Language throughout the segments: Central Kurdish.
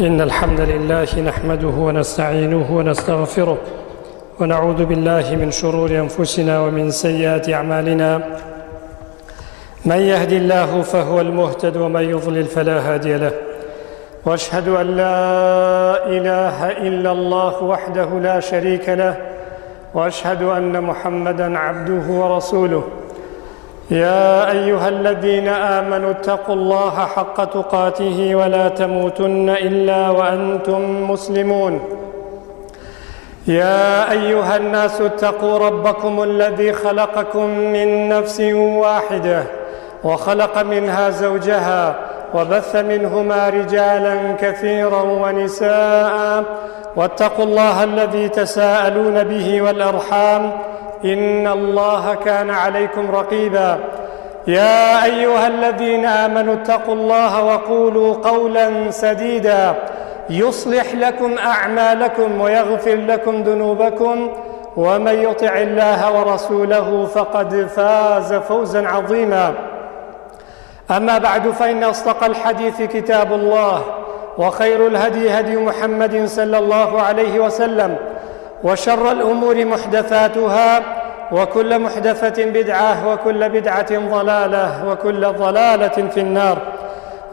إن الحمد لله نحمده ونستعينه ونستغفره ونعوذ بالله من شرور أنفسنا ومن سيئات أعمالنا. من يهد الله فهو المهتد ومن يضلل فلا هادي له، وأشهد أن لا إله إلا الله وحده لا شريك له، وأشهد أن محمدًا عبده ورسوله. يا أيها الذين آمنوا اتقوا الله حق تقاته ولا تموتن إلا وأنتم مسلمون. يا أيها الناس اتقوا ربكم الذي خلقكم من نفس واحدة وخلق منها زوجها وبث منهما رجالا كثيرا ونساء، واتقوا الله الذي تساءلون به والأرحام إن الله كان عليكم رقيبا. يا أيها الذين آمنوا اتقوا الله وقولوا قولا سديدا يصلح لكم أعمالكم ويغفر لكم ذنوبكم، ومن يطع الله ورسوله فقد فاز فوزا عظيما. أما بعد، فإن أصدق الحديث كتاب الله، وخير الهدي هدي محمد صلى الله عليه وسلم، وشر الأمور محدثاتها، وكل محدثة بدعة، وكل بدعة ضلالة، وكل ضلالة في النار.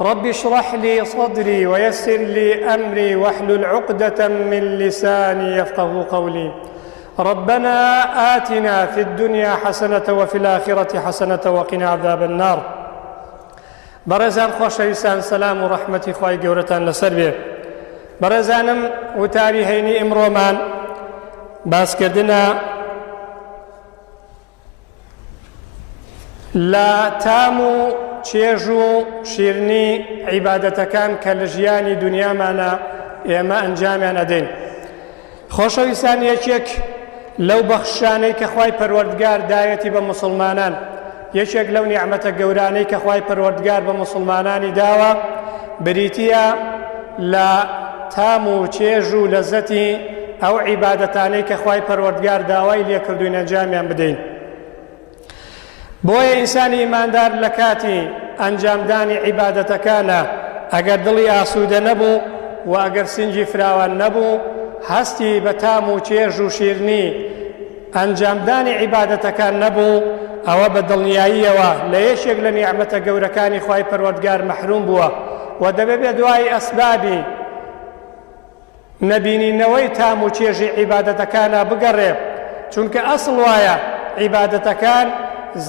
رب اشرح لي صدري ويسر لي أمري واحلل عقدة من لساني يفقه قولي. ربنا آتنا في الدنيا حسنة وفي الآخرة حسنة وقنا عذاب النار. بەڕێزان خۆشەویستان، سەلام و ڕەحمەتی خوای گەورەتان لەسەر بێ. بەڕێزانم، وتاری هەینی ئیمڕۆمان باسکردنە لە تام و چێژ و شیرنی عیبادەتەکان کە لە ژیانی دنیامانە ئێمە ئەنجامیان ئەدەین. خۆشەویستان، یەکێک لەو بەخشانەی کە خوای پەروەردگار دایەتی بە مسلمانان، یەکێک لەو نیعمەتە گەورانەی کە خوای پەروەردگار بە مسلمانانی داوە، بریتیە لە تام و چێژ و لەزەتی ئەو عیبادەتانەی کە خوای پەروەردگار داوای لێکردوین ئەنجامیان بدەین. بۆیە ئینسانی ئیماندار لە کاتی ئەنجامدانی عیبادەتەکانە ئەگەر دڵی ئاسوودە نەبوو و ئەگەر سنجی فراوان نەبوو، هەستی بە تام و چێژ و شیرنی ئەنجامدانی عیبادەتەکان نەبوو، ئەوە بە دڵنیاییەوە لە یەکێک لە نیعمەتە گەورەکانی خوای پەروەردگار مەحروم بووە و دەبێت دوای ئەسبابی نەبینینەوەی تام و چێژی عیبادەتەکانە بگەڕێ، چونکە ئەسڵ وایە عیبادەتەکان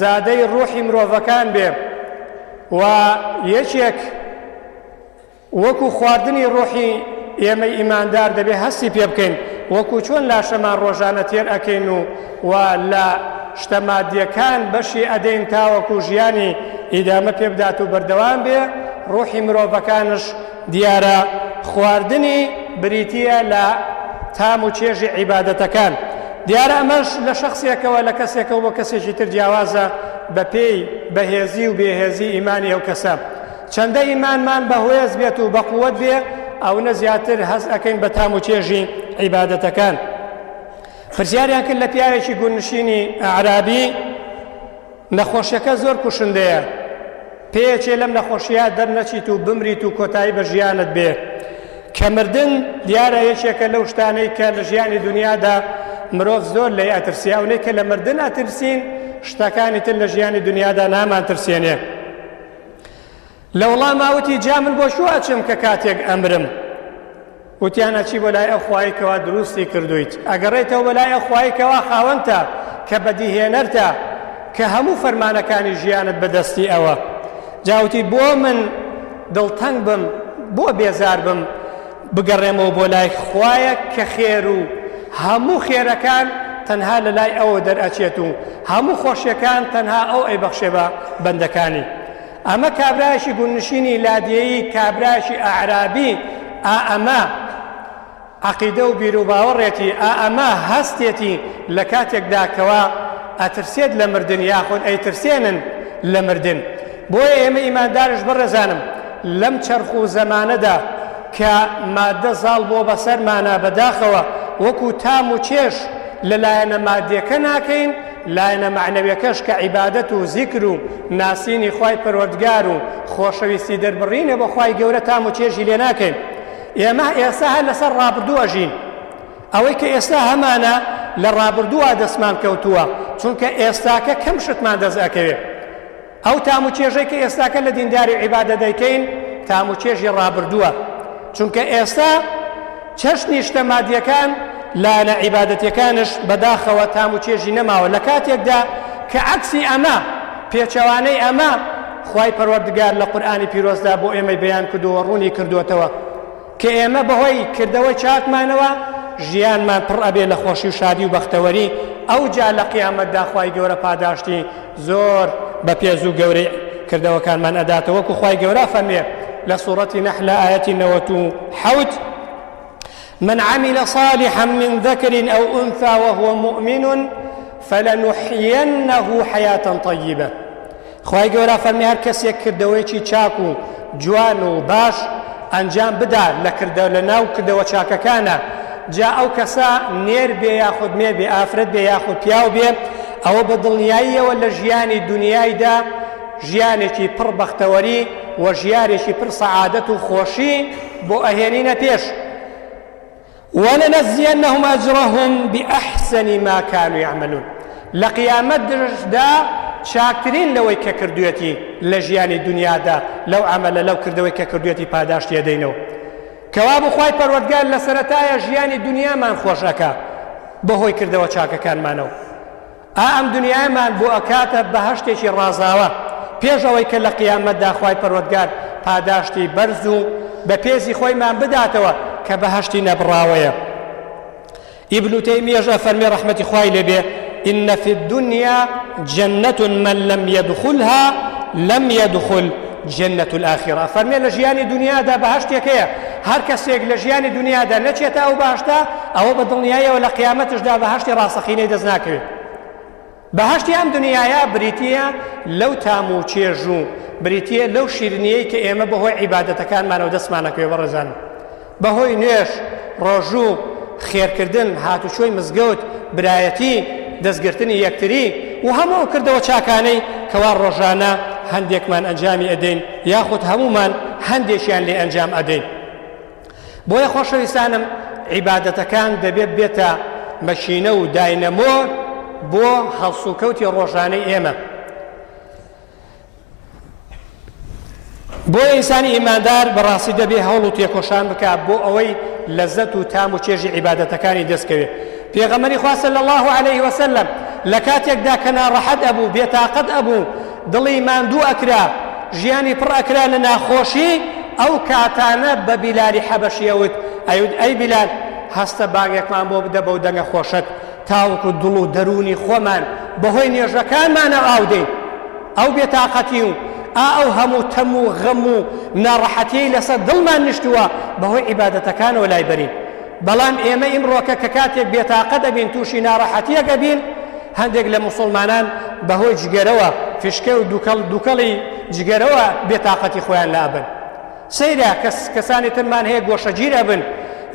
زادەی ڕوحی مرۆڤەکان بێ و یەکێک وەکو خواردنی ڕوحی ئێمەی ئیماندار دەبێ هەستی پێ بکەین، وەکو چۆن لاشەمان ڕۆژانە تێر ئەکەین و لە شتە مادیەکان بەشی ئەدەین تاوەکو ژیانی ئیدامە پێ بدات و بەردەوام بێ، ڕوحی مرۆڤەکانش دیارە خواردنی بریتیە لە تام و چێژی عیبادەتەکان. دیارە ئەمەش لە شخصێکەوە لە کەسێکەوە بۆ کەسێکی تر جیاوازە بە پێی بەهێزی و بێهێزی ئیمانی ئەو کەسە. چەندە ئیمانمان بەهێز بێت و بەقووەت بێ، ئەوە زیاتر هەست ئەکەین بە تام و چێژی عیبادەتەکان. پرسیاریان کرد لە پیاوێکی گونشینی ئەعرابی، نەخۆشیەکە زۆر کوشندەیە، پێچێ لەم نەخۆشیە دەرنەچیت و بمریت و کۆتایی بە ژیانت بێ، کە مردن دیارە یەکێکە لەو شتانەی کە لە ژیانی دنیادا مرۆڤ زۆر لێ ئەترسی. ئەوەی کە لە مردن ئەترسین، شتەکانی تر لە ژیانی دنیادا نامان ترسێنێ. لە وەڵام ئاوتی جا من بۆ شو ئەچم کە کاتێک ئەمرم؟ وتیان ئەچی بۆ لای ئەو خوایەکەوە دروستی کردویت، ئەگەڕێیتەوە بە لای ئەو خوایەکەوە خاوەنتە کە بەدیهێنەرتە کە هەموو فەرمانەکانی ژیانت بەدەستی ئەوە. جاوتی بۆ من دڵتەنگ بم، بۆ بێزار بم، بگەڕێمەوە بۆ لای خوایەک کە خێر و هەموو خێرەکان تەنها لە لای ئەوە دەرئەچێت و هەموو خۆشیەکان تەنها ئەو ئەیبەخشێ بە بەندەکانی. ئەمە کابرایشی گونشینی لادیەیی، کابرایشی ئەعرابی، ئەمە عەقیدە و بیر و باوەڕێتی، ئەمە هەستێتی لە کاتێکدا کەوا ئەترسێت لە مردن یاخۆن ئەیترسێنن لە مردن. بۆیە ئێمە ئیماندارش بەڕێزانم لەم چەرخ و زەمانەدا کە مادە زاڵ بۆ بەسەرمانە بەداخەوە، وەکو تام و چێش لەلایەنە مادیەکە ناکەین، لایەنە معنەویەکەش کە عیبادەت و زیکر و ناسینی خوای پەروەردگار و خۆشەویستی دەربڕینە بە خوای گەورە تام و چێژی لێ ناکەین. ئێمە ئێستا هەر لەسەر ڕابردووە ژین ئەوەی کە ئێستا هەمانە لە ڕابردووە دەستمان کەوتووە چونکە ئێستاکە کەم شتمان دەست ئەکەوێت ئەو تاموچێژەی کە ئێستاکە لە دینداری عیبادە دەیکەین تاموچێژی ڕابردووە چونکە ئێستا چەشنی شتە مادیەکان لایەنە عیبادەتیەکانش بەداخەوە تاموچێژی نەماوە لە کاتێکدا کە عەکسی ئەمە پێچەوانەی ئەمە خوای پەروەردگار لە قورئانی پیرۆزدا بۆ ئێمە بەیان کردووە ڕوونی کردووەتەوە کە ئێمە بەهۆی کردەوەی چاکمانەوە ژیانمان پڕ ئەبێ لە خۆشی و شادی و بەختەوەری ئەو جا لە قیامەتدا خوای گەورە پاداشتی زۆر بە پێزوو گەورەی کردەوەکانمان ئەداتەوە وەکو خوای گەورە فەرمێ لە سوورەتی نەحل ئایەتی 97 من عمل صالحا من ذكر أو أنثى وهو مؤمن فلنحيينه حياة طيبة خوای گەورە فەرمی هەر کەسێک کردەوەیکی چاک و جوان و باش ئەنجام بدا لە ناو کردەوە چاکەکانە جا ئەو کەسە نێر بێ یاخود مێ بێ ئافرەت بێ یاخود پیاو بێ ئەوە بە دڵنیاییەوە لە ژیانی دنیایدا ژیانێکی پڕ بەختەوەری و ژیانێکی پڕ سەعادەت و خۆشی بۆ ئەهێنینە پێش ولنجزينهم أجرهم بأحسن ما كانوا يعملون لقيامت درجدا شاكرين لوي ككردويتي لجياني دنيا دا لو عمل لو كردوي ككردويتي پاداشت يدينو كواب خواي پروردگار لسرتايا جياني دنيا من خوشكا بهوي كردو چاككان مانو ام دنيا من بو اكاتا بهشتي رازاوه پێشەوەی کە لە قیامەتدا خوای پەروەردگار پاداشتی بەرز و بە پێزی خۆیمان بداتەوە کە بەهەشتی نەبڕاوەیە ئیبن تەیمیەش ئەفەرمێ ڕەحمەتی خوای لێبێ إن في الدنيا جنة من لم يدخلها لم يدخل جنة الآخرة فەرمێ لە ژیانی دنیادا بەهەشتێکەیە هەر کەسێک لە ژیانی دنیادا نەچێتە ئەو باشتە ئەوە بە دڵنیاییەوە لە قیامەتشدا بەهەشتی ڕاستەقینەی دەست ناکەوێت بەهەشتی ئەم دنیایە بریتیە لەو تام و چێژ و بریتیە لەو شیرنیەی کە ئێمە بەهۆی عیبادەتەکانمانەوە دەستمانەکەوێ بەڕێزان بەهۆی نوێش ڕۆژوو خێرکردن هاتوچۆی مزگەوت برایەتی دەستگرتنی یەکتری و هەموو کردەوە چاکانەی کەوا ڕۆژانە هەندێکمان ئەنجامی ئەدەین یاخود هەمومان هەندێکیان لێ ئەنجام ئەدەین بۆیە خۆشەویستانم عیبادەتەکان دەبێت بێتە مەشینە و داینەمۆ بۆ هەڵسوکەوتی ڕۆژانەی ئێمە بۆ ئینسانی ئیماندار بەڕاستی دەبێ هەوڵ و تێکۆشان بکات بۆ ئەوەی لەزەت و تام و چێژی عیبادەتەکانی دەستکەوێت پێغەمبەری خوا صلی الله علیه وسلم لە کاتێکدا کە ناڕەحەت ئەبوو بێتاقەت ئەبوو دڵی ماندوو ئەکرا ژیانی پڕ ئەکرا لە ناخۆشی ئەو کاتانە بە بیلالی حەبەشیەوت ئەی بیلال هەستە باگێکمان بۆ بدە بەو دەنگە خۆشت تاوەکو دڵ و دەرونی خۆمان بەهۆی نێژەکانمانە ئاودەین ئەو بێتاقەتی و ئەو هەموو تەم و غەم و ناڕەحەتیەی لەسەر دڵمان نیشتووە بەهۆی عیبادەتەکانەوە لای بەرین بەڵام ئێمە ئیمڕۆکە کە کاتێک بێتاقە دەبین تووشی ناڕەحەتیەکە بین هەندێک لە موسڵمانان بەهۆی جگەرەوە فشکە و دووکەڵی جگەرەوە بێتاقەتی خۆیان لابن سەیرە کەسانی ترمان هەیە گۆشەگیر ئەبن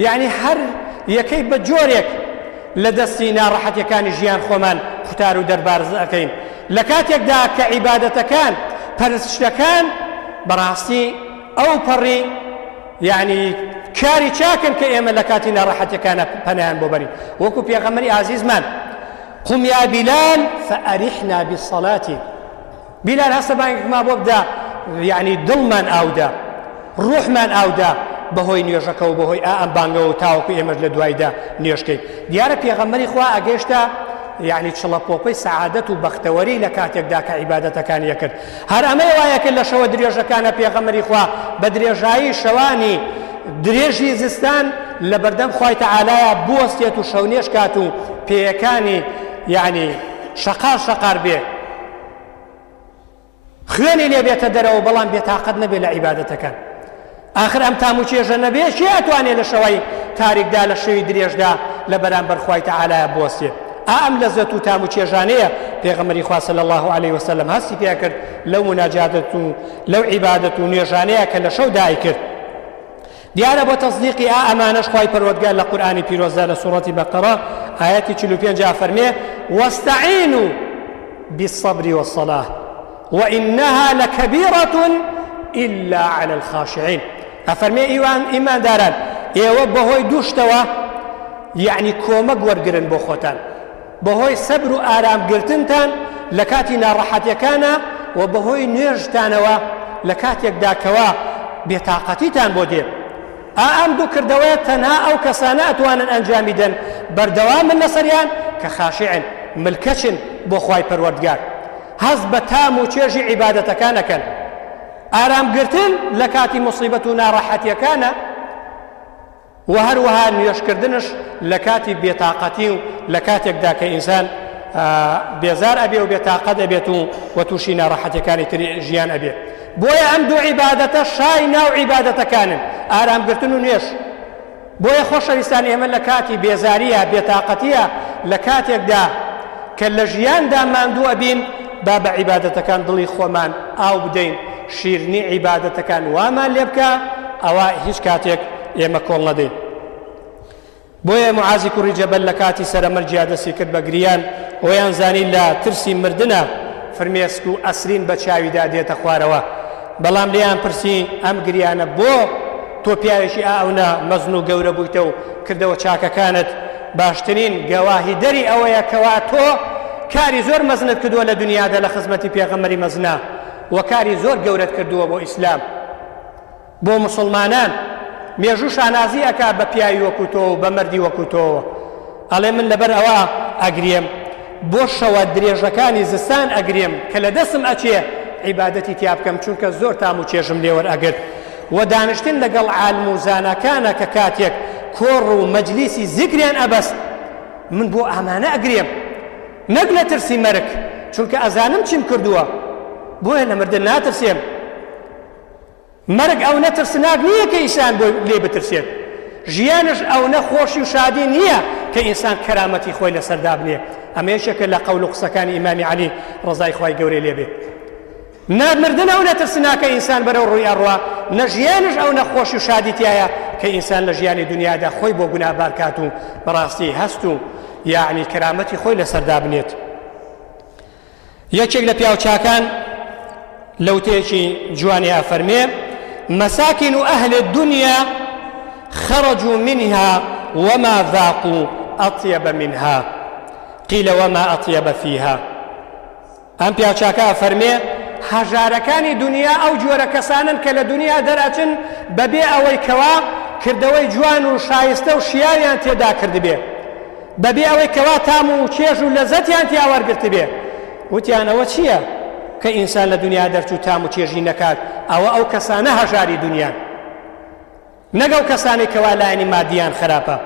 یعنی هەر یەکەی بە جۆرێک لە دەستی ناڕەحەتیەکانی ژیان خۆمان قوتار و دەربارز ئەکەین لە کاتێکدا کە عیبادەتەکان پەرستشتەکان بەڕاستی ئەو پەڕی یعنی کاری چاکن کە ئێمە لە کاتی ناڕەحەتیەکانە پەنایان بۆ بەرین وەکو پێغەمبەری عەزیزمان قم يا بلال فأرحنا بالصلاة بلال هەستە بانگێکمان بۆ بدە یعنی دڵمان ئاودا ڕوحمان ئاودا بەهۆی نوێژەکە و بەهۆی ئەم بانگەوە و تاوەکو ئێمەش لە دوایدا نوێژکەین دیارە پێغەمبەری خوا ئەگەیشتە یعنی چڵەپۆپەی سەعادەت و بەختەوەری لە کاتێکدا کە عیبادەتەکانی یەکرد هەر ئەمەی وایە کرد لە شەوە درێژەکانە پێغەمبەری خوا بە درێژایی شەوانی درێژی زستان لە بەردەم خوای تەعالایە بوەستێت و شەونێش کات و پێیەکانی یعنی شەقار بێ خوێنی لێ بێتە دەرەوە بەڵام بێتاقەت نەبێ لە عیبادەتەکان آخر ئەم تام و چێژە نەبێ چی ئەتوانێت لە شەوەی تاریکدا لە شەوی درێژدا لە بەرامبەر خوای تەعالایە بوەستێت ئەم لەزەت و تام و چێژانەیە پێغەمبەری خوا صلی الله علیه وسلم هەستی پێ کرد لەو مناجاتەت و لەو عیبادەت و نوێژانەیە کە لە شەو دای کرد دیارە بۆ تەصدیقی ئەمانەش خوای پەروەردگار لە قورئانی پیرۆزدا لە سوورەتی بەقەرە ئایەتی 45 فەرمێ واستعینوا بالصبر والصلاة وإنها لكبيرة إلا على الخاشعين أفرمي إيمان داران ئێوە بەهۆی دووشتەوە یعنی کۆمەک وەرگرن بۆ خۆتان بەهۆی سەبر و ئارامگرتنتان لە کاتی ناڕەحەتیەکانە و بەهۆی نوێژتانەوە لە کاتێکدا کەوا بێتاقەتیتان بۆ دێ ئەم دوو کردەوەیە تەنها ئەو کەسانە ئەتوانن ئەنجامی دەن بەردەوامن لەسەریان کە خاشعن ملکەچن بۆ خوای پەروەردگار هەز بە تام و چێژی عیبادەتەکانەکەن ئارامگرتن لە کاتی موسیبەت و ناڕەحەتیەکانە و هەروەها نوێژکردنش لە کاتی بێتاقەتی و لە کاتێکدا کە ئینسان بێزار ئەبێ و بێتاقەت ئەبێت و تووشی ناڕەحەتیەکانی تری ژیان ئەبێ بۆیە ئەم دوو عیبادەتە شای ناو عیبادەتەکانن ئارامگرتن و نوێژ بۆیە خۆشەویستان ئێمە لە کاتی بێزاریە بێتاقەتیە لە کاتێکدا کە لە ژیاندا ماندوو ئەبین با بە عیبادەتەکان دڵی خۆمان ئاو بدەین شیرنی عیبادەتەکان وامان لێ بکە ئەوە هیچ کاتێک ئێمە کۆڵ نەدەین بۆیە معازی کوڕی جەبەل لە کاتی سەرەمەرجیا دەستی کرد بە گریان ئەویان زانی لە ترسی مردنە فرمێسک و ئەسرین بە چاویدا دێتە خوارەوە بەڵام لێیان پرسی ئەم گریانە بۆ تۆ پیاوێکی ئاونە مەزن و گەورە بوویتە و کردەوە چاکەکانت باشترین گەواهی دەری ئەوەیە کەوا تۆ کاری زۆر مەزنت کردووە لە دنیادا لە خزمەتی پێغەمبەری مەزنە و کاری زۆر گەورەت کردووە بۆ ئیسلام بۆ مسلمانان مێژوو شانازی ئەکا بە پیاوی وەکو تۆ و بە مەردی وەکو تۆوە ئەڵێ من لەبەر ئەوە ئەگرێم بۆ شەوە درێژەکانی زستان ئەگرێم کە لە دەستم ئەچێ عیبادەتی تیا بکەم چونکە زۆر تام و چێژم لێ وەرئەگرت و دانیشتن لەگەڵ عالم و زانەکانە کە کاتێک کۆڕ و مەجلیسی زیکریان ئەبەست من بۆ ئامانە ئەگرێم نەک لە ترسی مەرگ چونکە ئەزانم چیم کردووە بۆیە لە مردن ناترسێم مەرگ ئەو نەترسناک نییە کە ئینسان بۆ لێ بترسێت ژیانش ئەو نەخۆشی و شادی نییە کە ئینسان کەرامەتی خۆی لەسەردا بنێ ئەمە یەکێکە لە قەول و قسەکانی ئیمامی عەلی ڕەزای خوای گەورەی لێبێ مردن ئەو نەترسناکە ئینسان بەرەو ڕووی ئەڕوا نە ژیانش ئەو نەخۆشی و شادی تایە کە ئینسان لە ژیانی دنیادا خۆی بۆ گوناهبار کات و بەڕاستی هەست و یعنی کەرامەتی خۆی لەسەردا بنێت یەکێک لە پیاوچاکان لەوتەیەکی جوانی ئەفەرمێ مساكن أهل الدنيا خرجوا منها وما ذاقوا أطيب منها قيل وما أطيب فيها أم بياچاكا فرمي هجاركاني دنيا أو جورا كسانا كلا دنيا دراتن ببيع أوي كوا كردوي جوان وشايسته وشياريان تيدا كرد بيه ببيع أوي كوا تامو وشيج ولزتيان تياور قرت بيه وتيانا وشيا كإنسان لدنيا درتو تامو تيجي نكات أو كسانة هجاري دنيا نقو كساني كوالاني ماديان خرابة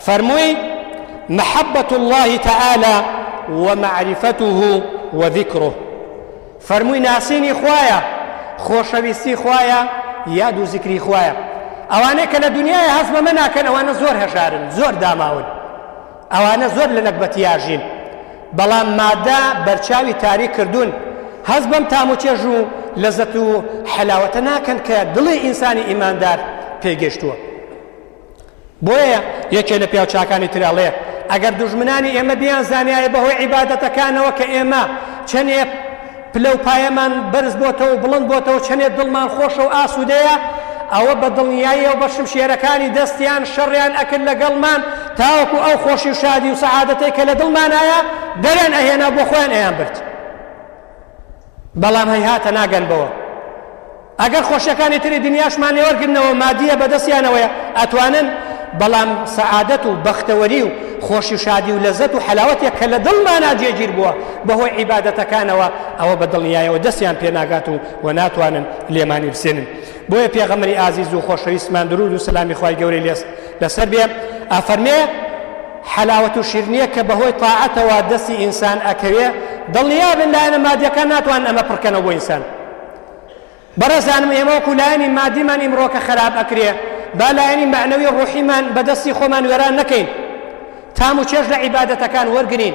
فرموي محبة الله تعالى ومعرفته وذكره فرموي ناسيني خوايا خوشويستي خوايا يادو ذكري خوايا اوانيك لدنيا هزم منا كان اوانا زور هجارن زور داماون اوانا زور لنقبتياجين بلان مادا برچاوي تاريخ كردون هەزبم تامو چێژ و لەزەت و حەلاوەتە ناکەن کە دڵی ئینسانی ئیماندار پێگەشتووە بۆیە یەکێ لە پیاوچاکانی تراڵێ ئەگەر دوژمنانی ئێمە بیان زانیایە بەهۆی عیبادەتەکانەوە کە ئێمە چەندێ پلە و پایەمان بەرز بۆتەوە بڵند بۆتەوە چەندێ دڵمان خۆشە و ئاسوودەیە ئەوە بە دڵنیاییە و بە شمشێرەکانی دەستیان شەڕیان ئەکرد لەگەڵمان تاوەکو ئەو خۆشی و شادی و سەعادەتەی کە لە دڵمانایە دەرێن ئەهێنا بۆ خۆیان ئەیان برد بەڵام هەیهاتە ناگەن بەوە ئەگەر خۆشیەکانی تری دنیاشمان لێوەرگرنەوە مادیە بەدەستیانەوەیە ئەتوانن بەڵام سەعادەت و بەختەوەری و خۆشی و شادی و لەزەت و حەلاوەتێک کە لە دڵمانە جێگیر بووە بەهۆی عیبادەتەکانەوە ئەوە بە دڵنیایەوە دەستیان پێ ناگات و ناتوانن لێمانی بسێنن بۆیە پێغەمبەری ئازیز و خۆشەویستمان درود و سلامی خوای گەورەی لەسەر بێ ئەفەرمێ حلاوەت و شیرنیە کە بەهۆی تاعەتەوە دەستی ئینسان ئەکەوێ دڵنیا بن لایەنە مادیەکان ناتوانن ئەمە پڕکەنەوە بۆ ئینسان بەڕێزانم ئێمە وەکو لایەنی مادیمان ئیمڕۆکە خەراب ئەکرێ با لایەنی معنەوی ڕوحیمان بەدەستی خۆمان وێران نەکەین تام و چێژ لە عیبادەتەکان وەرگرین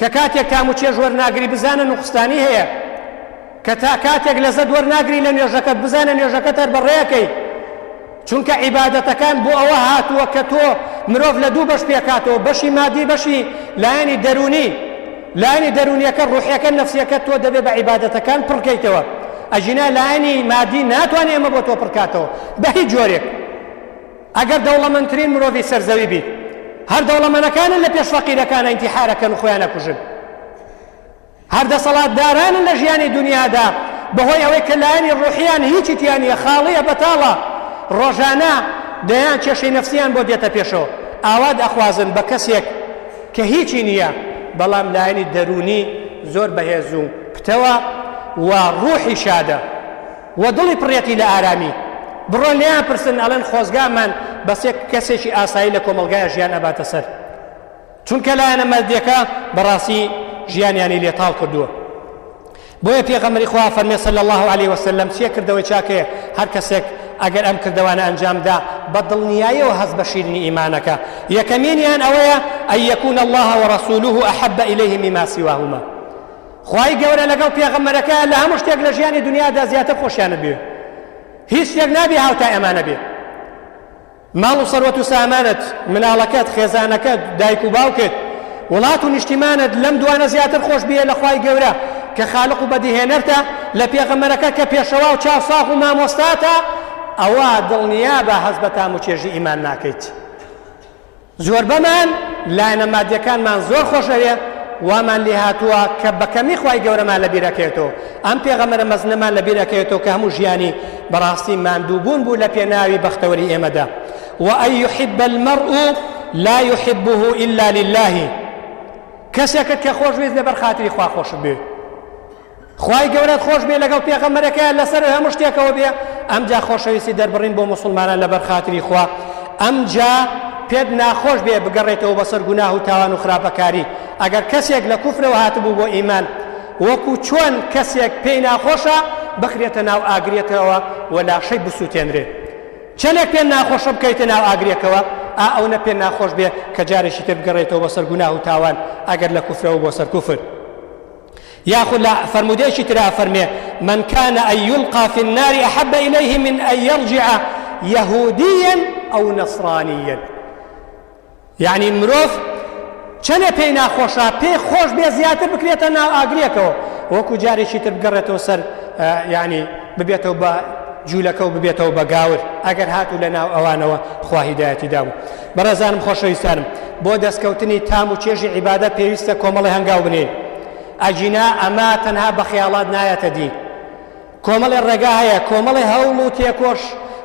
کە کاتێک تام و چێژ وەرناگری بزانە نوقستانی هەیە کە تا کاتێک لەزەت وەرناگری لە نوێژەکەت بزانە نوێژەکەت هەر بەڕێەکەی چونکە عیبادەتەکان بۆ ئەوە هاتووە کە تۆ مرۆڤ لە دوو بەش پێکاتەوە بەشی مادی بەشی لایەنی دەرونی لایەنی دەرونیەکە ڕوحیەکە نەفسیەکە تۆ دەبێت بە عیبادەتەکان پڕکەیتەوە ئەجینا لایەنی مادی ناتوانێت ئەمە بۆ تۆ پڕکاتەوە بە هیچ جۆرێک ئەگەر دەوڵەمەندترین مرۆڤی سەرزەوی بیت هەر دەوڵەمەندەکانن لە پێش فەقیرەکانە ئینتیحارەکەن و خۆیان ئەکوژن هەر دەسەڵاتدارانن لە ژیانی دنیادا بەهۆی ئەوەی کە لایەنی ڕوحیان هیچی تیان نییە خاڵیە بەتاڵە ڕۆژانە دەیان کێشەی نەفسیان بۆ دێتە پێشەوە ئاوا دەخوازن بە کەسێک کە هیچی نییە بەڵام لایەنی دەرونی زۆر بەهێز و پتەوە و ڕوحی شادە و دڵی پڕێتی لە ئارامی بڕۆ لێیان پرسن ئەڵێن خۆزگامان بەسێک کەسێکی ئاسایی لە کۆمەلگایە ژیان ئەباتە سەر چونکە لایەنە مەردیەکە بەڕاستی ژیانیانی لێتاڵ کردووە بۆیە پێغەمبەری خوا فەرمێ صلی الله عليه وسلم چیە کردەوەی چاکەیە هەر کەسێک ئەگەر ئەم کردەوانە ئەنجامدا بە دڵنیاییەوە هەست بە شیرنی ئیمانەکە یەکەمینیان ئەوەیە ئەن یەکون الله ورسوله أحب إليه مما سواهما خوای گەورە لەگەڵ پێغەمبەرەکە لە هەموو شتێک لە ژیانی دنیادا زیاتر خۆشیانە بێ هیچ شتێک نابێ هاوتای ئەمانە بێ ماڵ و سەروەت و سامانت مناڵەکەت خێزانەکەت دایک و باوکت وڵات و نیشتیمانت لەم دوانە زیاتر خۆش بێ لە خوای گەورە کە خالق و بەدیهێنەرتە لە پێغەمبەرەکە کە پێشەوا و چاوساق و مامۆستاتە ئەوە دڵنیا بە هەست بە تام و چێژی ئیمان ناکەیت زۆر بەمان لایەنە مادیەکانمان زۆر خۆشەوێ وامان لێ هاتووە کە بەکەمی خوای گەورەمان لە بیرەکەوێتەوە ئەم پێغەمبەرە مەزنەمان لە بیرەکەوێتەوە کە هەموو ژیانی بەڕاستی ماندووبوون بوو لە پێناوی بەختەوەری ئێمەدا وأن يحب المرء لا يحبه إلا لله کەسێکت کە خۆشویست لەبەر خاتری خوا خۆش بێ خوای گەورەت خۆش بێ لەگەڵ پێغەمبەرەکە لەسەر هەموو شتێکەوە بێ ئەمجا خۆشەویستی دەربڕین بۆ موسڵمانان لەبەر خاتری خوا ئەمجا پێت ناخۆش بێ بگەڕێتەوە بەسەر گوناه و تاوان و خراپەکاری ئەگەر کەسێک لە کوفرەوە هاتبوو بۆ ئیمان وەکو چۆن کەسێک پێی ناخۆشە بخرێتە ناو ئاگرێتەوە و لاشەی بسووتێنرێ چەندێک پێ ناخۆشە بکەیتە ناو ئاگرێکەوە ئەو نە پێ ناخۆش بێ کە جارێکی تر بگەڕێتەوە بەسەر گوناه و تاوان ئەگەر لە کوفرەوە بۆ سەر کوفر ياخذ فرموديش ترى فرمي من كان أن يلقى في النار أحب إليه من أن يرجع يهوديا أو نصرانيا يعني مروف چنه پێی ناخۆشە پێی خۆش بێ زیاتر بکرێتە ناو ئاگرێکەوە وەکو جارێکی تر بگەڕێتەوە سەر یعنی ببێتەوە بە جوولەکە و ببێتەوە بە گاور ئەگەر هاتوو لە ناو ئەوانەوە خوا هیدایەتی دابوو بەڕێزانم خۆشەویستانم بۆ دەستکەوتنی تام و چێژی عیبادەت پێویستە کۆمەڵی هەنگاو بنێن ئەجینا ئەمە تەنها بە خیاڵات نایەتە دی کۆمەڵی ڕێگا هەیە کۆمەڵی هەوڵ و تێکۆش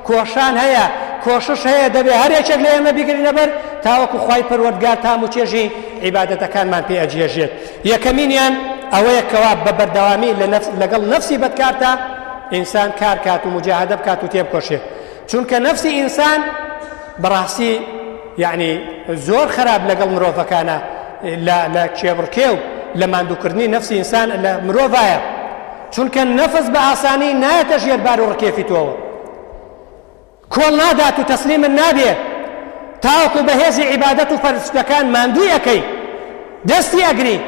کۆشان هەیە کۆشش هەیە دەبێ هەرێکێک لە ئێمە بیگرینە بەر تاوەکو خوای پەروەردگار تام و چێژی عیبادەتەکانمان پێ ئەجێژێت یەکەمینیان ئەوەیە کەوا بە بەردەوامی لەگەڵ نەفسی بەدکارتە ئینسان کار کات و مجاهدە بکات و تێبکۆشێت چونکە نەفسی ئینسان بەڕاستی یعنی زۆر خراپ لەگەڵ مرۆڤەکانە لە کێبڕکێ و لە ماندووکردنی نەفسی ئینسان لە مرۆڤایە چونکە نەفس بە ئاسانی نایەتە ژێربار و ڕکێفی تۆوە کۆڵ نادات و تەسلیمت نابێ تاوەکو بەهێزی عیبادەت و فەرزەکان ماندوو یەکەی دەستی ئەگری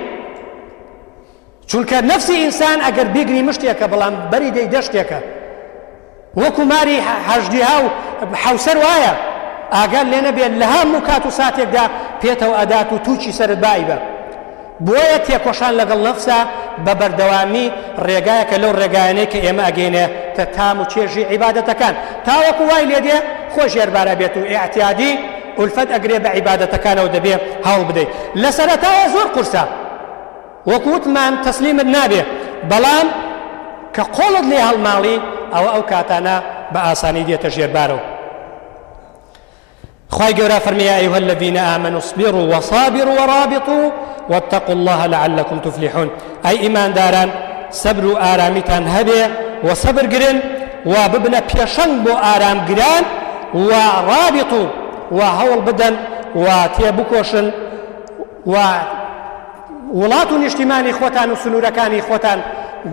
چونکە نەفسی ئینسان ئەگەر بیگری مشتێکە بەڵام بەری دەی دەشتێکە وەکو ماری هەژدیها و حەوسەر وایە ئاگەر لێ نەبێت لە هەموو کات و ساتێکدا پێتەوە ئەدات و تووچی سەرت بای بە بۆیە تێکۆشان لەگەڵ نەفسە بە بەردەوامی ڕێگایەکە لەو ڕێگایانەی کە ئێمە ئەگەینێ تە تام و چێژی عیبادەتەکان تاوەکو وای لێ دێ خۆش ژێربارە بێت و ئیعتیادی ئولفەت ئەگرێ بە عیبادەتەکانەوە دەبێ هەوڵ بدەیت لە سەرەتاوە زۆر قورسە وەکووتمان تەسلیمت نابێ بەڵام کە قۆڵت لێ هەڵماڵی ئەو کاتانە بە ئاسانی دێتە ژێربارەوە خوای گەورە فەرمی یا ئەیها الذین آمنوا اصبروا وصابروا ورابطوا واتقوا الله لعلكم تفلحون ئەی ئیمانداران سەبر و ئارامیتان هەبێ و سەبر گرن و ببنە پێشەنگ بۆ ئارامگران و رابطوا و هەوڵ بدەن و تێبکۆشن و وڵات و نیشتیمانی خۆتان و سنوورەکانی خۆتان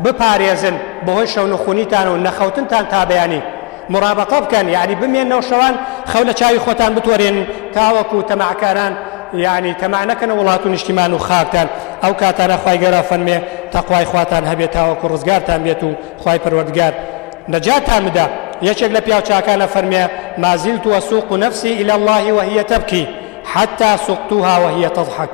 بپارێزن بەهۆی شەونەخوونیتان و نەخەوتنتان تا بەیانی مرابطە بکەن یعنی بمێنەوە شەوان خەو لە چاوی خۆتان بتوەرێن تاوەکو تەماعکاران یعنی تەماع نەکەنە وڵات و نیشتیمان و خاکتان ئەو کاتانە خوای گەورە فەرمێ تەقوای خواتان هەبێت تاوەکو ڕزگارتان بێت و خوای پەروەردگار نەجاتان بدە یەکێک لە پیاو چاکانە فەرمێ ما زلت وأسوق نفسي إلى الله وهي تبكي حتى سقتها وهي تضحك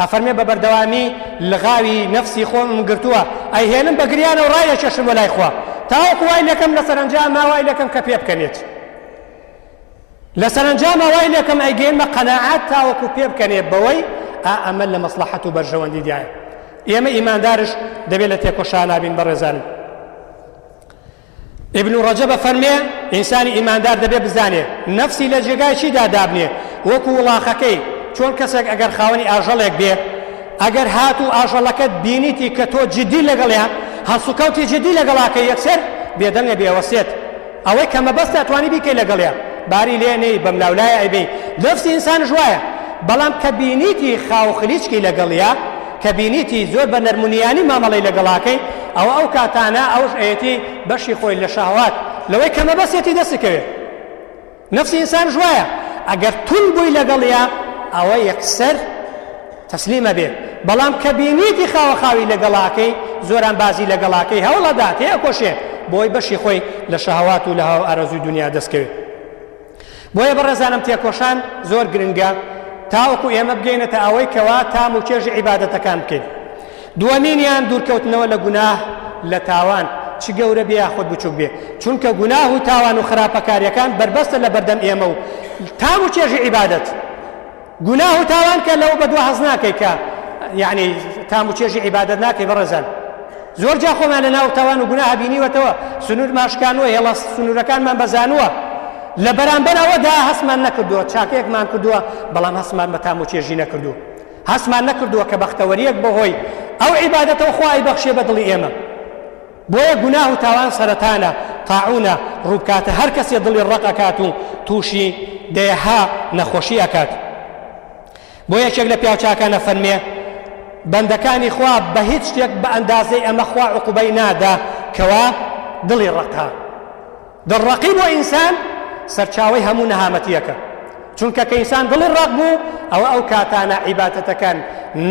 ئەفەرمێ بە بەردەوامی لەغاوی نەفسی خۆم گرتووە ئەیهێنم بە گریانە و ڕای ئەکێشم بە لای خوا تاوەکو وای لەکەم لە سەرنجام وای لەکەم کە پێ بکەنێت لە سەرنجام ئەوەی لەکەم ئەیگەێنمە قەناعەت تاوەکو پێ بکەنێ بەوەی ئەمە لە مەسلحەت و بەرژەوەندی دیایە. ئێمە ئیماندارش دەبێت لە تێکۆشان نابین بەڕێزانم. ابن رجب فەرمێ ئینسانی ئیماندار دەبێت بزانێ نەفسی لە جێگای چیدا دابنێ وەکو وڵاخەکەی چۆن کەسێک ئەگەر خاوەنی ئاژەڵێک بێ ئەگەر هات و ئاژەڵەکەت بینیتی کە تۆ جدی لەگەڵیە هەڵسوکەوتی جدی لەگەڵاکە یەکسەر بێدەنگە بێوەسێت ئەوەی کە مەبەست ئەتوانی بیکەی لەگەڵیە باری لێ نەی بەم لاولایە ئەیبێ نەفسی ئینسان ژوایە بەڵام کە بینیتی خاو خلیچکی لەگەڵیە کە بینیتی زۆر بە نەرمونیانی مامەڵەی لەگەڵاکەی ئەو کاتانە ئەوش ئەیەتی بەشی خۆی لە شەهوات لەوەی کە مەبەستێتی دەستکەوێت. نەفسی ئینسان ژوایە ئەگەر تون بووی لەگەڵیە ئەوە یەکسەر تەسلیمە بێت بەڵام کە بینیتی خاوەخاوی لەگەڵاکەی زۆران بازی لەگەڵاکەی هەوڵەدات هەیەکۆشێ بۆی بەشی خۆی لە شەهوات و لە هەو ئارەزووی دنیا دەستکەوێت. بۆیە بەڕێزانم تێکۆشان زۆر گرنگە تاوەکو ئێمە بگەینەتە ئەوەی کەوا تام و چێژی عیبادەتەکان بکەین. دووەمینیان دوورکەوتنەوە لە گوناه لە تاوان چ گەورە بێ خۆت بچوک بێ چونکە گوناه و تاوان و خراپەکاریەکان بربەستە لە بەردەم ئێمە و تام و چێژی عیبادەت. گوناه و تاوان کە لەو بەدووە هەز ناکەی کە یعنی تام و چێژی عیبادەت ناکەی بەڕێزان. زۆر جا خۆمان لە ناو تاوان و گوناه بینیوەتەوە سنوور ماشکانوە هێڵە سنوورەکانمان بەزانووە لە بەرامبەر ئەوەدا هەستمان نەکردووە چاکەیەکمان کردووە بەڵام هەستمان بە تام و چێژی نەکردووە هەستمان نەکردووە کە بەختەوەریەک بەهۆی ئەو عیبادەتەوە خوای بەخشێ بە دڵی ئێمە. بۆیە گوناه و تاوان سەرەتانە تاعونە ڕووبکاتە هەر کەسێ دڵی ڕق ئەکات و تووشی دەیەها نەخۆشی ئەکات. بۆ یەکێک لە پیاوچاکانە فەرمێ بەندەکانی خوا بە هیچ شتێک بە ئەندازەی ئەمە خوا عقوبەی نادا کەوا دڵی ڕقا. دڵڕەقی بۆ ئینسان سەرچاوەی هەموو نەهامەتیەکە چونکە کە ئینسان دڵی ڕق بوو ئەو کاتانە عیبادەتەکان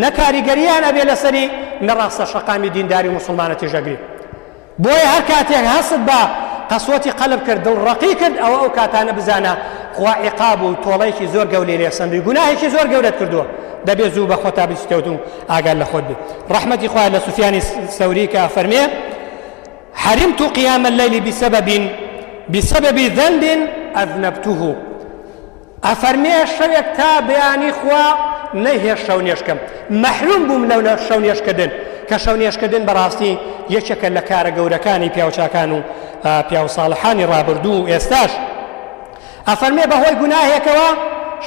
نەکاریگەریان ئەبێ لەسەری نەڕاستە شەقامی دینداری مسلمانە تێژەگری. بۆیە هەر کاتێک هەست بە قەسوەتی قەلب کرد دڵڕەقی کرد ئەو کاتانە بزانە خوا عیقاب و تۆڵەیەکی زۆر گەورەی لێسەندووی گوناهێکی زۆر گەورەت کردووە دەبێت زوو بە خۆتا بیستەوت و ئاگار لە خۆت بێت. ڕەحمەتی خوا لە سوفیانی سەوری کە فەرمێ حرمت قيام الليل بسبب ذنب أذنبته. أفرمي الشويك تابعني خوا نهي الشونيشكم محروم بوم لو الشونيشكدن كشونيشكدن براستي يشكل لكار قوركاني بياو شاكانو بياو صالحاني رابردو يستاش. أفرمي بهوي قناهي كوا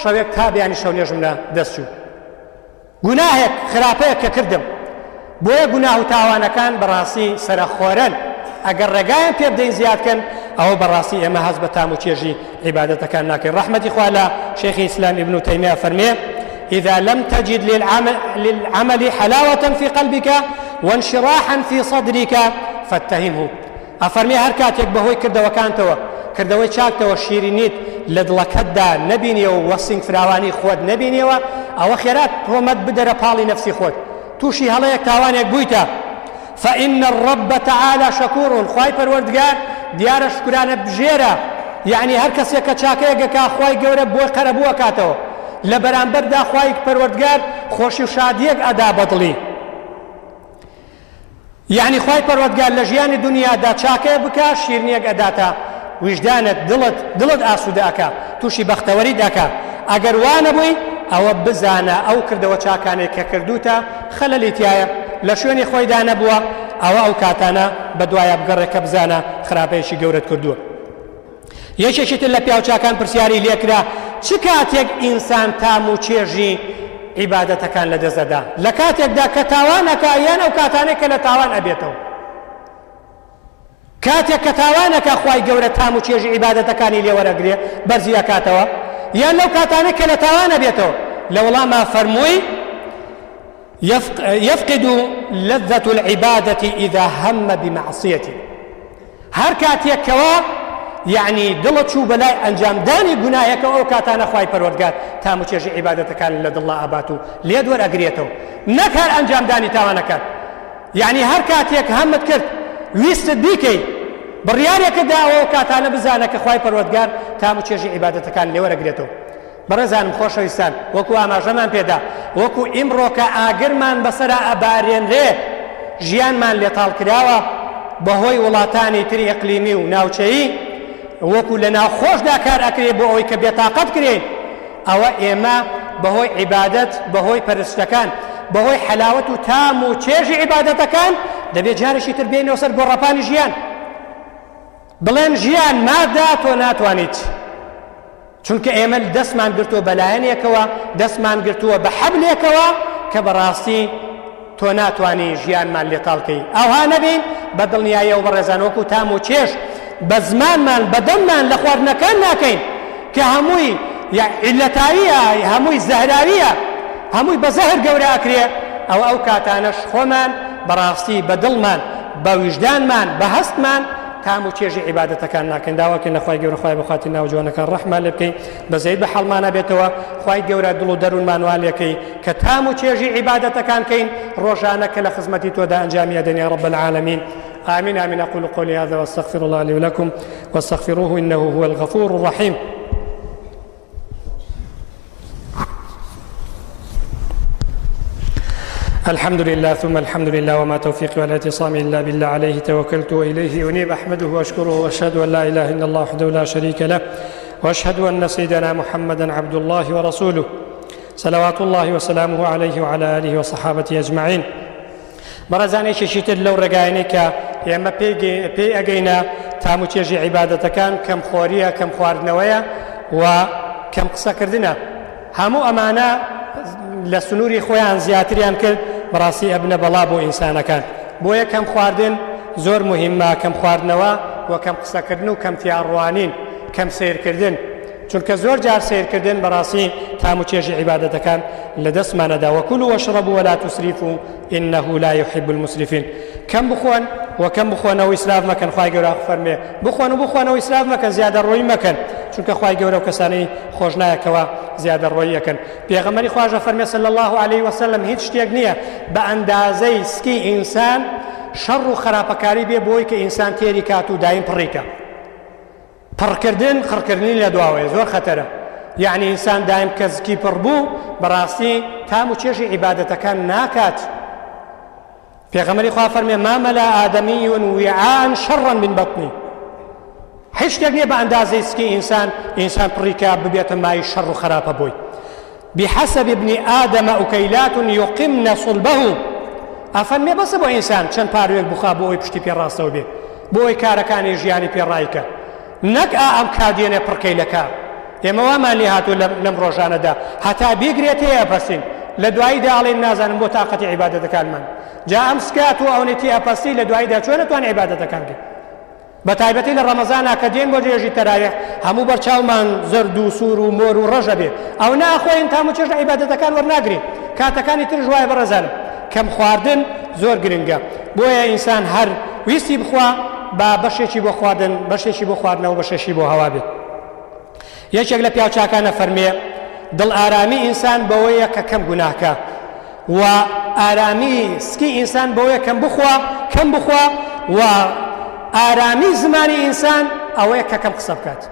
شويك تابعني شونيشمنا دستشو قناهيك خرابيك كردم بويا قناه تاوانا كان براسي سرخورن ئەگەر ڕێگایان پێ بدەین زیادکەن ئەوە بەڕاستی ئێمە هەست بە تام و چێژی عیبادەتەکان ناکەین. ڕەحمەتی خوا لە شێخی ئیسلام ابن تەیمیە فەرمێ إذا لم تجد للعمل حلاوة في قلبك وانشراحا في صدرك فاتهمه. أفرمي هر كاتيك بهوي کردەوەی چاکتەوە شیرینیت لە دڵەکەتدا نەبینیەوە وەسینگ فراوانی خۆت نەبینیەوە ئەوە خێرات تۆمەت بدەرە پاڵی نەفسی خۆت تووشی هەڵەیەک تاوانێک بوویتە. فإن الرب تعالى شكور خواي پروردگار دیارە شکرانە بژێرە یعنی هەر کەسێک کە چاکەیەکە خوای گەورە بۆی قەرەبووە کاتەوە لە بەرامبەردا خوای پەروەردگار خۆشی و شادیەک ئەدا بەدڵی. یعنی خوای پەروەردگار لە ژیانی دنیادا چاکەیە بکە شیرنیەک ئەداتە وجدانت دڵت ئاسوودە ئەکا تووشی بەختەوەری دەکا. ئەگەر وانە بووی ئەوە بزانە ئەو کردەوە چاکانێک کە کردوتە خەلەلی تایە لە شوێنی خۆیدا نەبووە ئەو کاتانە بەدوایە بگەڕێ کە بزانە خراپەیەکی گەورەت کردووە. یەکێکی تر لە پیاوچاکان پرسیاری لێکرا چ کاتێک ئینسان تام و چێژی عیبادەتەکان لەدەستەدا لە کاتێکدا کە تاوانەکە یان ئەو کاتانێک کە لە تاوان ئەبێتەوە. کاتێک کە تاوانەکە خوای گەورە تام و چێژی عیبادەتەکانی لێوەرەگرێ بەرزی ئەکاتەوە یان لەو کاتانێک کە لە تاوان ئەبێتەوە لە وەڵاما فەرمووی يفقد لذة العبادة إذا هم بمعصيته. هر كاتيك كوا يعني دڵت چوو بەلای ئەنجامدانی گوناهێکەوە ئەو کاتانە خوای پەروەردگار تام و چێژی عیبادەتەکان لە دڵ ئابات و لێ دووەرئەگرێتەوە نەک هەر ئەنجامدانی تاوانەکان. يعني هەر کاتێک هەمت کرد ویستت بیکەی بڕیارێکەدا ئەو کاتانە بزانە کە خوای پەروەردگار تام و چێژی عیبادەتەکان لێوەرەگرێتەوە. بەڕێزانم خۆشەویستان وەکو ئاماژەمان پێدا وەکو ئیمڕۆکە ئاگرمان بەسەرا ئەبارێنرێ ژیانمان لێتاڵ کراوە بەهۆی وڵاتانی تری ئەقلیمی و ناوچەیی وەکو لە ناوخۆشدا کار ئەکرێ بۆ ئەوەی کە بێتاقەت کرێن ئەوە ئێمە بەهۆی عیبادەت بەهۆی پەرستەکان بەهۆی حەلاوەت و تام و چێژی عیبادەتەکان دەبێت جارێکی تر بێنەوە سەر گۆڕەپانی ژیان بڵێن ژیان مادا تۆ ناتوانیت چونکە ئێمە دەستمان گرتووە بەلایەنێکەوە دەستمان گرتووە بە حەبلێکەوە کە بەڕاستی تۆ ناتوانی ژیانمان لێتاڵکەی ئەوها نەبین بە دڵنیایە و بەڕێزان وەکو تام و چێش بە زمانمان بە دەممان لە خواردنەکان ناکەین کە هەمووی عیلەتاویە هەمووی زەهراویە هەمووی بە زەهر گەورە ئەکرێ ئەو کاتانەش خۆمان بەڕاستی بە دڵمان بە ویژدانمان بە هەستمان تام و چێژی عیبادەتەکان ناکەین داواکەین لە خوای گەورە خوای بەخواتی ناو جوانەکان ڕەحمان لێ بکەین بەزەید بە حەڵمانە بێتەوە خوای گەورە دڵ و دەروونمان وا لێکەی کە تام و چێژی عیبادەتەکان کەین ڕۆژانە کە لە خزمەتی تۆدا ئەنجامی ئەدەین یا رب العالمین آمين آمين أقول قولي هذا واستغفر الله لي ولكم واستغفروه إنه هو الغفور الرحيم الحمد لله ثم الحمد لله وما توفيقي ولا اعتصامي إلا بالله عليه توكلت وإليه أنيب أحمده وأشكره وأشهد أن لا إله إلا الله وحده لا شريك له وأشهد أن سيدنا محمدا عبد الله ورسوله صلوات الله وسلامه عليه وعلى آله وصحابته أجمعين بەڕێزانێکی تر لەو ڕێگاینەی کە ئێمە پێی ئەگەینە تام و چێژی عیبادەتەکان کەم خۆریە کەم خواردنەوەیە و کەم قسەکردنە هەموو ئەمانە لە سنووری خۆیان زیاتریان کرد بەڕاستی ئەبنە بەڵا بۆ ئینسانەکان بۆیە کەم خواردن زۆر مهمە کەم خواردنەوە و کەم قسەکردن و کەم تیاڕوانین کەم سیرکردن چونکە زۆر جار سیرکردن بەڕاستی تام و چێژی عیبادەتەکان لە دەستمانەدا وەکولوا واشربوا ولا تسرفوا إنه لا يحب المسرفين کەم بخۆن و کەم بخۆنەوە ئیسراف مەکەن خوای گەورە فەرمێ بخۆن و بخۆنەوە ئیسراف مەکەن زیادە ڕۆیی مەکەن چونکە خوای گەورە و کەسانەی خۆش نایەکەوە زیادە ڕۆیی ئەکەن پێغەمبەری خواژە فەرمێ صلی الله عليه وسلم هیچ شتێک نییە بە ئەندازەی سکی ئینسان شەڕ و خراپەکاری بێ بۆی کە ئینسان تێری کات و دایم پڕیکە پڕکردن خڕکردنی لە دواوەیە زۆر خەتەرە یعنی ئینسان دایم کە زکی پڕ بوو بەڕاستی تام و چێژی عیبادەتەکان ناکات پێغەمبەری خوا فەرمێ ما مەلا ئادەمی وعاء شەڕا من بەطنی هیچ شتێک نییە بە ئەندازەی سکی ئینسان پڕیکە ببێتە مای شەڕ و خراپە بۆی بحسب ابن آدم أكيلات يقمن صلبه ئەفەرمێ بەسە بۆ ئینسان چەند پارێک بخوا بۆ ئەوی پشتی پێڕاستەوە بێ بۆ ئەوی کارەکانی ژیانی پێڕایکە نەک ئەم کادێنێ پڕکەی لە کار ئێمە وامان لێ هاتوو لەم ڕۆژانەدا هەتا بیگرێت هەیە ئەپەسین لە دواییدا ئەڵێن نازانم بۆ تاقەتی عیبادەتەکانمان جا ئەم سکات و ئەوەتی ئەپەسی لە دواییدا چۆن نەتوان عیبادەتەکان کرد بە تایبەتی لە ڕەمەزانە کە دێن بۆ درێژی تەراویح هەموو بەرچاومان زەرد و سوور و مۆر و ڕەژە بێ ئەو ناخۆین تام و چێژ عیبادەتەکان وەرناگرین کاتەکانی ترش وایە بەڕێزانم کەم خواردن زۆر گرنگە بۆیە ئینسان هەر ویستی بخوا با بەشێکی بۆ خواردن بەشێکی بۆ خواردنەوە بەشێکی بۆ هەوا بێت یەکێک لە پیاوچاکانە فەرمێ دڵ ئارامی ئینسان بەوەیە کە کەم گوناهکە و ئارامی سکی ئینسان بەوەیە کەم بخوا و ئارامی زمانی ئینسان ئەوەیە کە کەم قسە بکات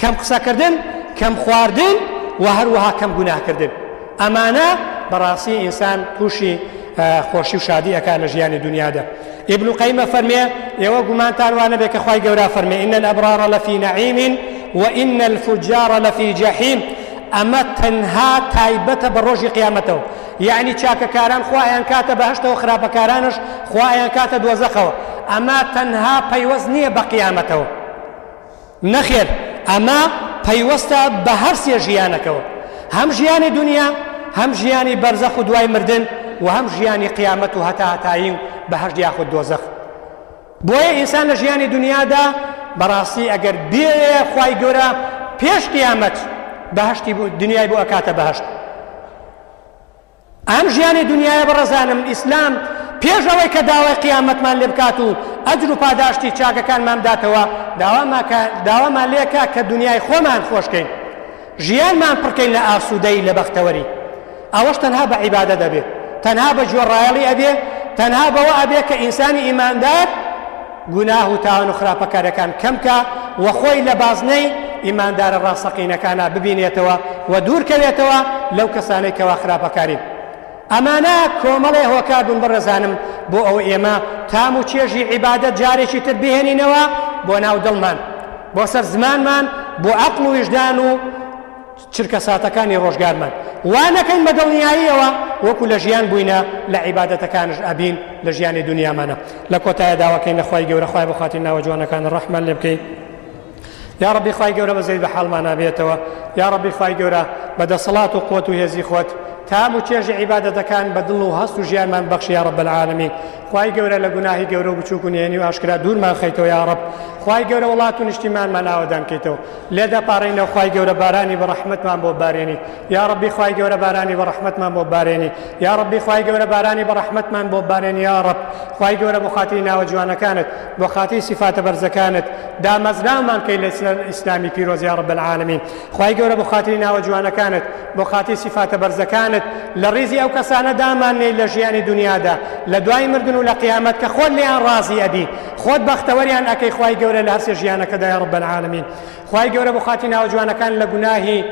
کەم قسەکردن کەم خواردن و هەروەها کەم گوناهکردن ئەمانە بەڕاستی ئینسان تووشی خۆشی و شادی ئەکات لە ژیانی دنیادا ابن قەیمە فەرمێ ئێوە گومانتان وانە بێ کە خوای گەورە فەرمێ إن الأبرار لفي نعيم وإن الفجار لفي جحيم ئەمە تەنها تایبەتە بە ڕۆژی قیامەتەوە یعنی چاکەکاران خوایان کاتە بەهەشتەوە خراپەکارانش خوایان کاتە دۆزەخەوە ئەمە تەنها پەیوەست نییە بە قیامەتەوە نەخێر ئەمە پەیوەستە بە هەر سێ ژیانەکەوە هەم ژیانی دنیا هەم ژیانی بەرزەخ و دوای مردن و هەم ژیانی قیامەت و هەتا هەتایی و بەهەشت یاخود دۆزەخ بۆیە ئینسان لە ژیانی دنیادا بەڕاستی ئەگەر بێ خوای گەورە پێش قیامەت بەهەشتی دنیای بۆ ئەکاتە بەهەشت ئەم ژیانی دنیای بەڕێزانم ئیسلام پێش ئەوەی کە داوای قیامەتمان لێ بکات و ئەجر و پاداشتی چاکەکانمان بداتەوە داوامان لێکە کە دنیای خۆمان خۆشکەین ژیانمان پڕکەین لە ئاسوودەی لە بەختەوەری ئەوەش تەنها بە عیبادە دەبێت تەنها بە جۆڕایەڵی ئەبێ تەنها بەوە ئەبێ کە ئینسانی ئیماندار گوناه و تاوان و خراپەکارەکان کەمکە و خۆی لە بازنەی ئیماندارە ڕاستەقینەکانە ببینێتەوە و دوورکەوێتەوە لەو کەسانەی کەوا خراپەکارین ئەمانە کۆمەڵێ هۆکار بوون بەڕێزانم بۆ ئەو ئێمە تام و چێژی عیبادەت جارێکی تر بهێنینەوە بۆ ناو دڵمان بۆ سەر زمانمان بۆ عەقڵ و وجدان و چرکە ساتەکانی ڕۆژگارمان وا نەکەین بە دڵنیاییەوە وەکو لە ژیان بووینە لە عیبادەتەکانش ئەبین لە ژیانی دنیامانە لە کۆتایە داواکەین لە خوای گەورە خوای بە خاتری ناوە جوانەکان ڕەحمان لێ بکەین یا ربی خوای گەورە بەزەی بە حاڵمان نابێتەوە یا ربی خوای گەورە بە دەسەڵات و قووەت و هێزی خۆت تام و چێژی عیبادەتەکان بە دڵ و هەست و ژیانمان بەخشی یا رب العالمین خوای گەورە لە گوناهی گەورە و بچووک و نهێنی و ئاشکرا دوورمان خەیتەوە یا رب خوای گەورە وڵات و نیشتیمانمان ئاوادان کەیتەوە لێدە پاڕینەوە خوای گەورە بارانی بە ڕەحمەتمان بۆ بارێنی یا ربی خوای گەورە بارانی بە ڕەحمەتمان بۆ بارێنی یا ربی خوای گەورە بارانی بە ڕەحمەتمان بۆ بارێنی یا رب خوای گەورە بۆ خاتری ناوە جوانەکانت بۆ خاتری سیفاتە بەرزەکانت دامەزرامان کەی لە ئیسلامی پیرۆز یا رب العالمین خوای گەورە بۆ خاتری ناوە جوانەکانت بۆ خاتری سیفاتە بەرزەکانت لە ڕیزی ئەو کەسانە دامانێ لە ژیانی دنیادا لە دوای مردن و لە قیامەت کە خۆت لێیان ڕازی ئەبی خۆت بەختەوەریان ئەکەی خوای گەورە لە هەرسێ ژیانەکەدا یا رب العالمین خوای گەورە بۆ خاتری ناوە جوانەکان لە گوناهی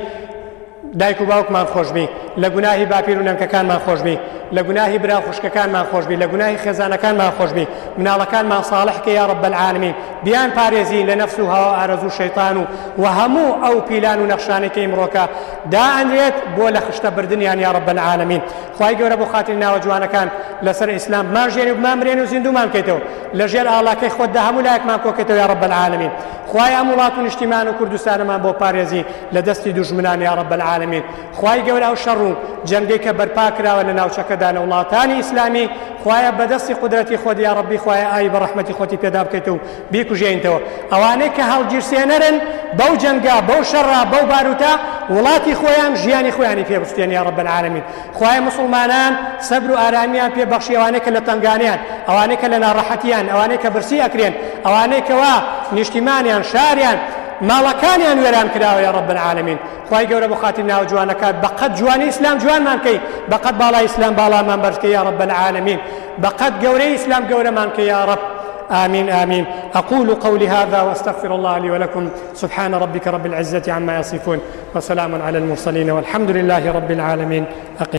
دایک و باوکمان خۆشبی لە گوناهی باپیر و نەنکەکانمان خۆشبی لە گوناهی برا خوشکەکانمان خۆشبی لە گوناهی خێزانەکانمان خۆشبی مناڵەکانمان ساڵح کە یا رب العالمین بیان پارێزی لە نەفس و هەوا ئارەزوو شەیطان و هەموو ئەو پیلان و نەخشانەی کە ئیمڕۆکە دائەنرێت بۆ لە خشتە بردنیان یا رب العالمین خوای گەورە بۆ خاتری ناوە جوانەکان لەسەر ئیسلام بماژێنی و بمامرێنی و زیندومان بکەیتەوە لەژێر ئاڵاکەی خۆتدا هەموو لایەکمان کۆکەیتەوە یا رب العالمین خوای ئەم وڵات و نیشتیمان و کوردستانمان بۆ پارێزی لە دەستی دوژمنان یا رب العالمین خوای گەورە ئەو شەڕ و جەنگەی کە بەرپا کراوە لە ناوچەکەدا لە وڵاتانی ئیسلامی خوایە بەدەستی قودرەتی خۆت یا ربی خوایە ئای بە ڕەحمەتی خۆتی پێدا بکەیت و بیکوژێنیتەوە ئەوانەی کە هەڵگیرسێنەرن بەو جەنگا بەو شەڕا بەو باروتە وڵاتی خۆیان ژیانی خۆیانی پێبستێن یا رب العالمین خوایە مسلمانان سەبر و ئارامیان پێبەخشی ئەوانەی کە لە تەنگانیان ئەوانەی کە لە ناڕەحەتیان ئەوانەی کە برسی ئەکرێن ئەوانەی کەوا نیشتیمانیان شاریان ماڵەکانیان وێران کراوە یا رب العالمین خوای گەورە بۆ خاتری ناوە جوانەکان بەقەد جوانی ئیسلام جوانمان کەی بەقەد باڵای ئیسلام باڵامان بەرزکەی یا رب العالمین بەقەد گەورەی ئیسلام گەورەمان کەی یا رب آمين آمين أقول قولي هذا وأستغفر الله لي ولكم سبحان ربك رب العزة عما يصفون وسلام على المرسلين والحمد لله رب العالمين